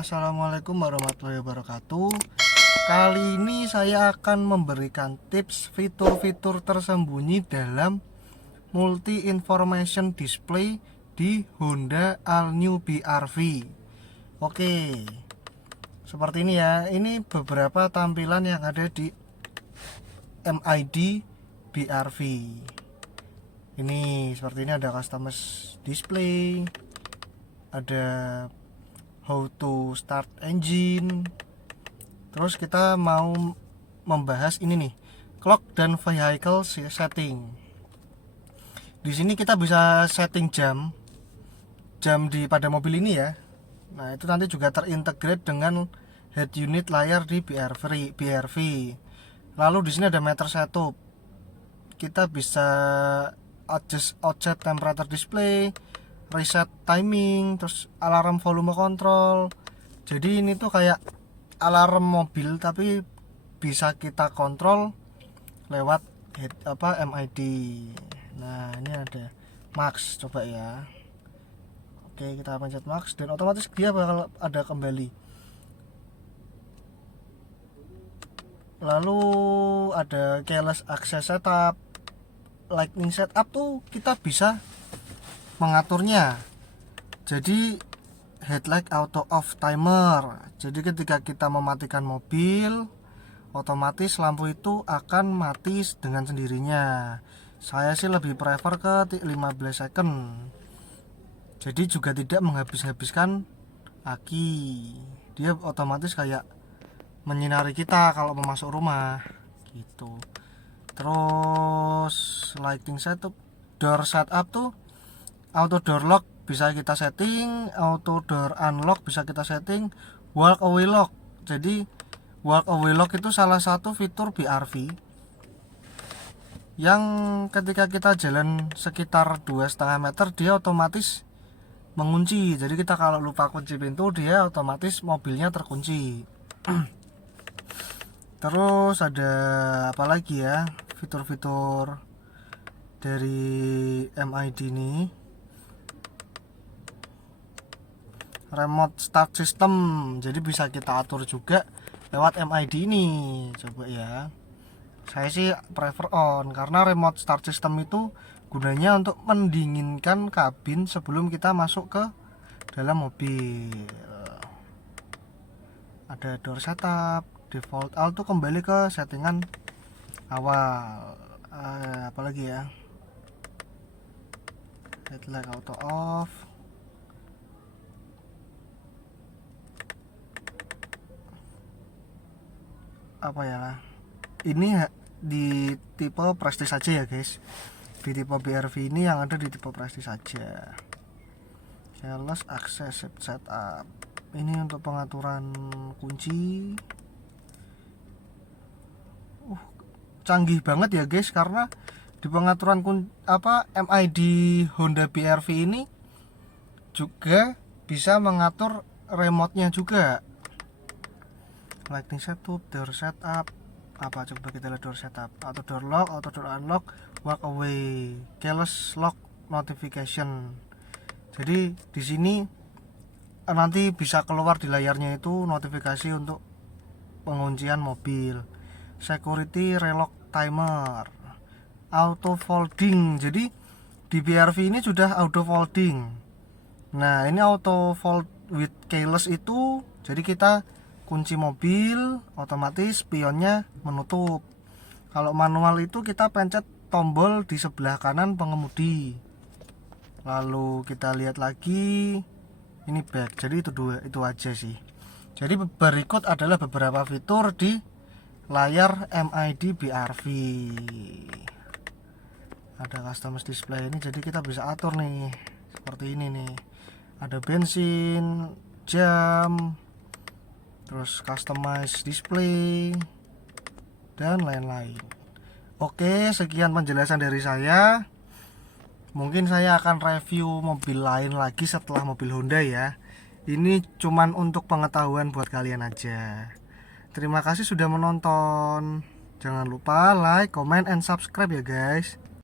Assalamualaikum warahmatullahi wabarakatuh. Kali ini saya akan memberikan tips fitur-fitur tersembunyi dalam multi information display di Honda All New BR-V. Oke, seperti ini ya. Ini beberapa tampilan yang ada di MID BR-V. Ini seperti ini, ada customize display, ada how to start engine. Terus kita mau membahas ini nih, clock dan vehicle setting. Di sini kita bisa setting jam pada mobil ini ya. Nah, itu nanti juga terintegrate dengan head unit layar di BR-V. Lalu di sini ada meter setup. Kita bisa adjust outset temperature display, reset timing, terus alarm volume control. Jadi ini tuh kayak alarm mobil tapi bisa kita kontrol lewat MID. Nah, ini ada max, coba ya. Oke, kita pencet max dan otomatis dia bakal ada kembali. Lalu ada keyless access setup, lightning setup tuh kita bisa mengaturnya. Jadi headlight auto off timer. Jadi ketika kita mematikan mobil, otomatis lampu itu akan mati dengan sendirinya. Saya sih lebih prefer ke 15 second. Jadi juga tidak menghabiskan aki. Dia otomatis kayak menyinari kita kalau mau masuk rumah gitu. Terus lighting setup, door setup tuh auto door lock bisa kita setting, auto door unlock bisa kita setting, walk away lock. Jadi walk away lock itu salah satu fitur BR-V yang ketika kita jalan sekitar 2,5 meter dia otomatis mengunci. Jadi kita kalau lupa kunci pintu, dia otomatis mobilnya terkunci. Terus ada apa lagi ya, fitur-fitur dari MID ini. Remote start system, jadi bisa kita atur juga lewat MID ini. Coba ya, saya sih prefer on karena remote start system itu gunanya untuk mendinginkan kabin sebelum kita masuk ke dalam mobil. Ada door setup, default all tuh kembali ke settingan awal. Apalagi ya, headlight auto off, apa ya, ini di tipe Prestige saja ya guys. Di tipe BR-V ini yang ada di tipe Prestige saja. Keyless access setup, ini untuk pengaturan kunci. Canggih banget ya guys, karena di pengaturan MID Honda BR-V ini juga bisa mengatur remote-nya juga. Lightning setup, door setup, apa coba kita lihat door setup, auto door lock, auto door unlock, walk away, keyless lock notification. Jadi di sini nanti bisa keluar di layarnya itu notifikasi untuk penguncian mobil. Security relock timer, auto folding. Jadi di BR-V ini sudah auto folding. Nah, ini auto fold with keyless itu jadi kita kunci mobil otomatis spionnya menutup. Kalau manual itu kita pencet tombol di sebelah kanan pengemudi. Lalu kita lihat lagi, ini back. Jadi itu aja sih. Jadi berikut adalah beberapa fitur di layar MID BR-V. Ada customize display ini, jadi kita bisa atur nih seperti ini nih. Ada bensin, jam, terus customize display dan lain-lain. Oke, sekian penjelasan dari saya. Mungkin saya akan review mobil lain lagi setelah mobil Honda ya. Ini cuman untuk pengetahuan buat kalian aja. Terima kasih sudah menonton. Jangan lupa like, comment, and subscribe ya guys.